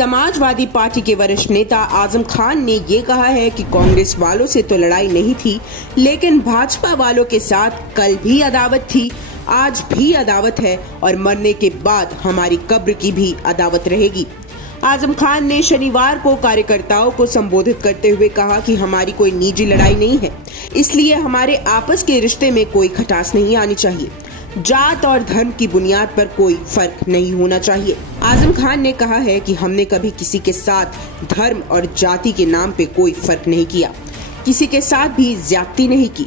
Samajwadi party के वरिष्ठ नेता आजम खान ने ये कहा है कि कांग्रेस वालों से तो लड़ाई नहीं थी, लेकिन भाजपा वालों के साथ कल भी अदावत थी, आज भी अदावत है और मरने के बाद हमारी कब्र की भी अदावत रहेगी। आजम खान ने शनिवार को कार्यकर्ताओं को संबोधित करते हुए कहा कि हमारी कोई निजी लड़ाई नहीं है, इसलिए हमारे आपस के रिश्ते में कोई खटास नहीं आनी चाहिए। जात और धर्म की बुनियाद पर कोई फर्क नहीं होना चाहिए। आजम खान ने कहा है कि हमने कभी किसी के साथ धर्म और जाति के नाम पे कोई फर्क नहीं किया, किसी के साथ भी ज्यादती नहीं की।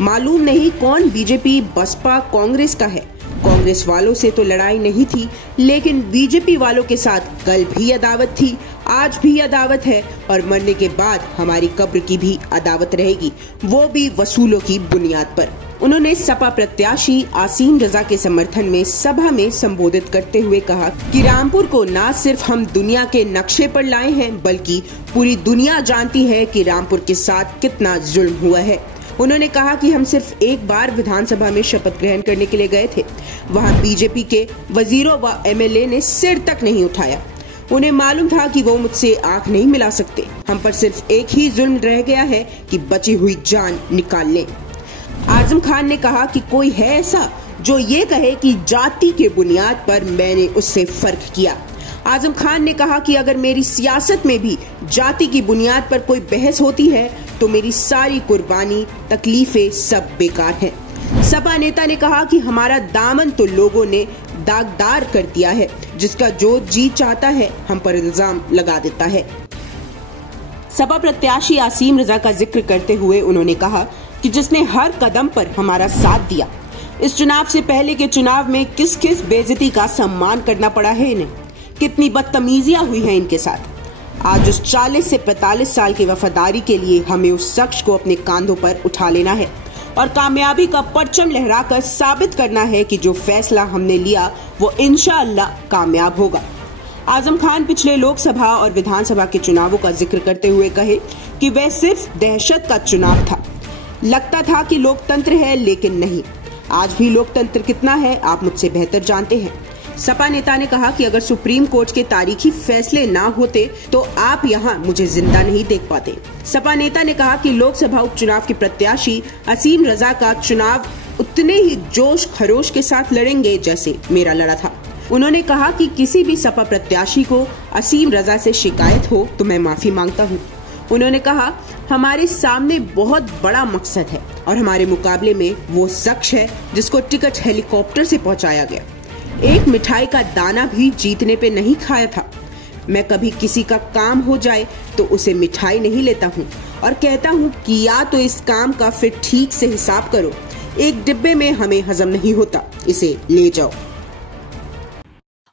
मालूम नहीं कौन बीजेपी, बसपा, कांग्रेस का है। कांग्रेस वालों से तो लड़ाई नहीं थी, लेकिन बीजेपी वालों के साथ कल भी अदावत थी, आज भी अदावत है और मरने के बाद हमारी कब्र की भी अदावत रहेगी, वो भी वसूलों की बुनियाद पर। उन्होंने सपा प्रत्याशी आसीम रजा के समर्थन में सभा में संबोधित करते हुए कहा कि रामपुर को न सिर्फ हम दुनिया के नक्शे पर लाए हैं, बल्कि पूरी दुनिया जानती है कि रामपुर के साथ कितना जुल्म हुआ है। उन्होंने कहा कि हम सिर्फ एक बार विधानसभा में शपथ ग्रहण करने के लिए गए थे, वहां बीजेपी के वजीरों व एमएलए ने सिर तक नहीं उठाया। उन्हें मालूम था कि वो मुझसे आंख नहीं मिला सकते। हम पर सिर्फ एक ही जुल्म रह गया है कि बची हुई जान निकाल लें। आजम खान ने कहा कि कोई है ऐसा जो ये कहे कि जाति के बुनियाद पर मैंने उससे फर्क किया। आजम खान ने कहा कि अगर मेरी सियासत में भी जाति की बुनियाद पर कोई बहस होती है तो मेरी सारी कुर्बानी, तकलीफें सब बेकार हैं। सपा नेता ने कहा कि हमारा दामन तो लोगों ने दागदार कर दिया है, जिसका जो जी चाहता है हम पर इल्जाम लगा देता है। सपा प्रत्याशी आसीम रजा का जिक्र करते हुए उन्होंने कहा कि जिसने हर कदम पर हमारा साथ दिया, इस चुनाव से पहले के चुनाव में किस किस बेइज्जती का सम्मान करना पड़ा है इन्हें, कितनी बदतमीजियां हुई हैं इनके साथ। आज उस 40 से 45 साल की वफादारी के लिए हमें उस शख्स को अपने कांधों पर उठा लेना है और कामयाबी का परचम लहराकर साबित करना है कि जो फैसला हमने लिया वो इंशाअल्लाह कामयाब होगा। आजम खान पिछले लोकसभा और विधानसभा के चुनावों का जिक्र करते हुए कहे कि वह सिर्फ दहशत का चुनाव था। लगता था कि लोकतंत्र है, लेकिन नहीं। आज भी लोकतंत्र कितना है आप मुझसे बेहतर जानते हैं। सपा नेता ने कहा कि अगर सुप्रीम कोर्ट के तारीखी फैसले ना होते तो आप यहाँ मुझे जिंदा नहीं देख पाते। सपा नेता ने कहा कि लोकसभा उपचुनाव के प्रत्याशी आसीम रजा का चुनाव उतने ही जोश खरोश के साथ लड़ेंगे जैसे मेरा लड़ा था। उन्होंने कहा कि किसी भी सपा प्रत्याशी को आसीम रजा से शिकायत हो तो मैं माफी मांगता हूँ। उन्होंने कहा हमारे सामने बहुत बड़ा मकसद है और हमारे मुकाबले में वो शख्स है जिसको टिकट हेलीकॉप्टर से पहुंचाया गया। एक मिठाई का दाना भी जीतने पे नहीं खाया था। मैं कभी किसी का काम हो जाए तो उसे मिठाई नहीं लेता हूँ और कहता हूँ कि या तो इस काम का फिर ठीक से हिसाब करो, एक डिब्बे में हमें हजम नहीं होता, इसे ले जाओ।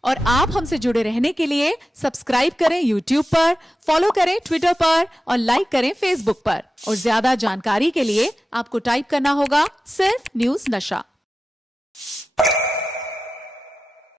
और आप हमसे जुड़े रहने के लिए सब्सक्राइब करें YouTube पर, फॉलो करें Twitter पर और लाइक करें Facebook पर। और ज्यादा जानकारी के लिए आपको टाइप करना होगा सिर्फ न्यूज नशा।